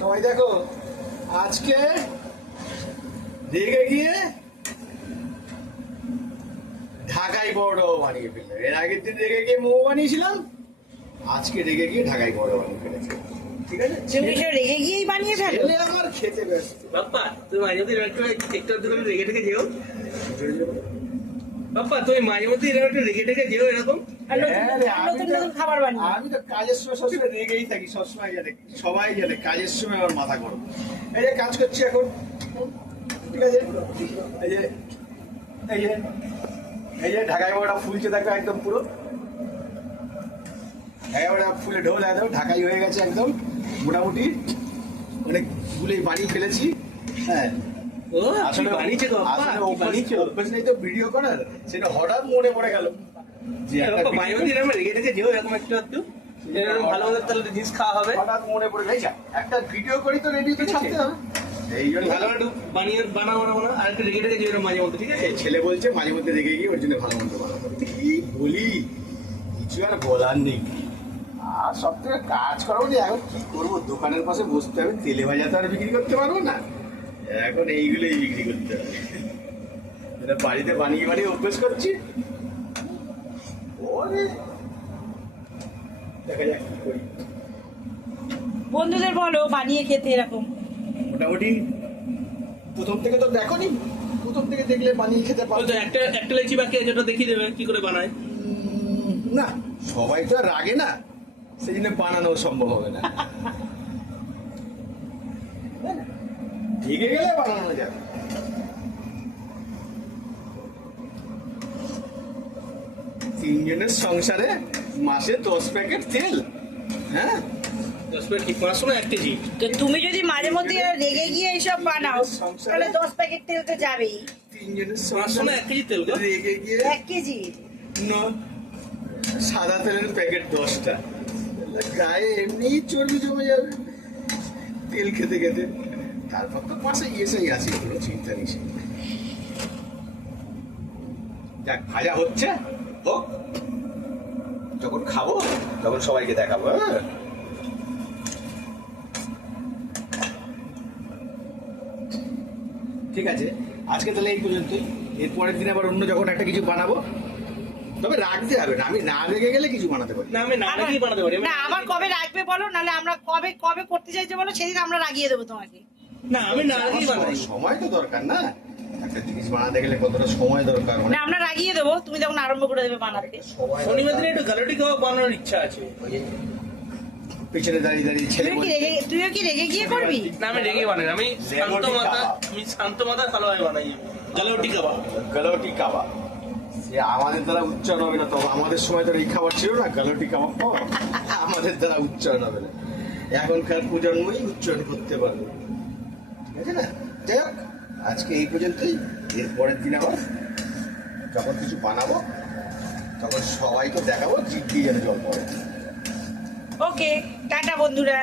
সবাই দেখো আজকে রেগে গিয়ে ঢাকাই বড় বানিয়ে ফেললো। এর আগের দিন রেগে গিয়ে মোমো বানিয়েছিলাম, আজকে রেগে গিয়ে ঢাকাই বড় বানিয়ে ফেলেছে। ঠিক আছে, তুমি তো রেগে গিয়েই বানিয়ে ফেলো। ছেলে আমার খেতে ব্যস্ত। বাপ্পা তুমি মাঝে মধ্যে একটু রেগে ঠেকে যেও। বাপ্পা তুমি মাঝে মধ্যে এরকম একটু রেগে ঠেকে যেও এরকম। আর নতুন নতুন খাবার বানিয়ে। আমি তো কাজের সময় সবসময় রেগেই থাকি, সবসময় জানে, সবাই জানে কাজের সময় আমার মাথা গরম। এই যে কাজ করছি এখন, ঠিক আছে, এই যে এই যে এই যে ঢাকায় বড়া ফুলছে দেখো একদম পুরো ঢাকাই বড়া ফুলে ঢোল একদম ঢাকাই হয়ে গেছে একদম মোটামুটি অনেকগুলোই বানিয়ে ফেলেছি। হ্যাঁ ও আসলে বানিয়েছে তো বাপ্পা, কি বানিয়েছে? অভ্যাস নেই তো ভিডিও করার, সেটা হঠাৎ মনে পড়ে গেল যে একটা বাপ্পা মাঝে মধ্যে এরকম রেগে ঠেকে যেও এরকম একটু এরকম ভালো ভালো তাহলে জিনিস খাওয়া হবে। হঠাৎ মনে পড়ে গেছে একটা ভিডিও করি তো রেডি তো ছাড়তে হবে, এই জন্য ভালো একটু বানাবো না আর একটু রেগে ঠেকে যেও এরকম মাঝে মধ্যে, ঠিক আছে? ছেলে বলছে মাঝে মধ্যে রেগে গিয়ে ওর জন্য ভালো মন্দ বানাবো। কি বলি, কিছু আর বলার নেই। আর সব থেকে কাজ করাবো যে এখন কি করবো, দোকানের পাশে বসতে হবে, তেলে ভাজা তো আর বিক্রি করতে পারবো না, এখন এইগুলোই বিক্রি করতে হবে। এটা বাড়িতে বানিয়ে বানিয়ে অভ্যেস করছি। ওরে দেখা যাক কি করি। বন্ধুদের বলো বানিয়ে খেতে এরকম। মোটামুটি প্রথম থেকে তো দেখোনি, প্রথম থেকে দেখলে বানিয়ে খেতে ওই পারো। তো একটা লেচি বাকি আছে, ওটা দেখিয়ে দেবে কি করে বানায়। না সবাই তো আর রাগে না, সেই জন্য বানানো সম্ভব হবে না। ঢেকে গেলে বানানো যাবে। তিনজনের সংসারে মাসে 10 প্যাকেট তেল, হ্যাঁ 10 প্যাকেট ঠিক 500 না 1 কেজি? তো তুমি যদি মাঝে মধ্যে রেগে গিয়ে এইসব বানাও তাহলে 10 প্যাকেট তেল তো যাবেই। তিনজনের 500 না 1 কেজি তেল গো? রেগে গিয়ে 1 কেজি না, সাদা তেলের প্যাকেট 10টা, গায়ে এমনি চর্বি জমে যাবে তেল খেতে খেতে। তারপর তো পাশে এসেই আছে, কোনো চিন্তা নেই। যাক ভাজা হচ্ছে, হোক, যখন খাবো তখন সবাইকে দেখাবো। হ্যাঁ ঠিক আছে, আজকে তাহলে এই পর্যন্তই। এরপরের দিন আবার অন্য যখন একটা কিছু বানাবো, তবে রাখতে হবে না, আমি না রেগে গেলে কিছু বানাতে পারি। না আমি না রেখেই বানাতে পারি। না আবার কবে রাখবে বলো, নাহলে আমরা কবে কবে করতে চাইছো বলো, সেদিন আমরা রাগিয়ে দেবো তোমাকে। না আমি না রেখেই বানাই। সময় তো দরকার না, একটা জিনিস বানাতে গেলে কতটা সময় দরকার। না আমরা রাগিয়ে দেবো, তুমি তখন আরম্ভ করে দেবে বানাতে। শনিবার দিনে একটু গালোটি খাওয়া বানানোর ইচ্ছা আছে। পিছনে দাঁড়িয়ে দাঁড়িয়ে ছেলে তুইও কি রেগে গিয়ে করবি? না আমি রেগে বানাই না, আমি শান্ত মাথা ভালোভাবে বানাই। গালোটি কাবাব, গালোটি কাবাব, সে আমাদের দ্বারা উচ্চারণ হবে না। তো আমাদের সময় তো এই খাবার ছিল না, গালোটি কাবাব আমাদের দ্বারা উচ্চারণ হবে না, এখনকার প্রজন্মই উচ্চারণ করতে পারবে। ঠিক আছে না, যাই হোক আজকে এই পর্যন্তই। এরপরের দিন আবার যখন কিছু বানাবো তখন সবাইকে দেখাবো, জিভ দিয়ে যেন জল পড়ে। ওকে টাটা বন্ধুরা।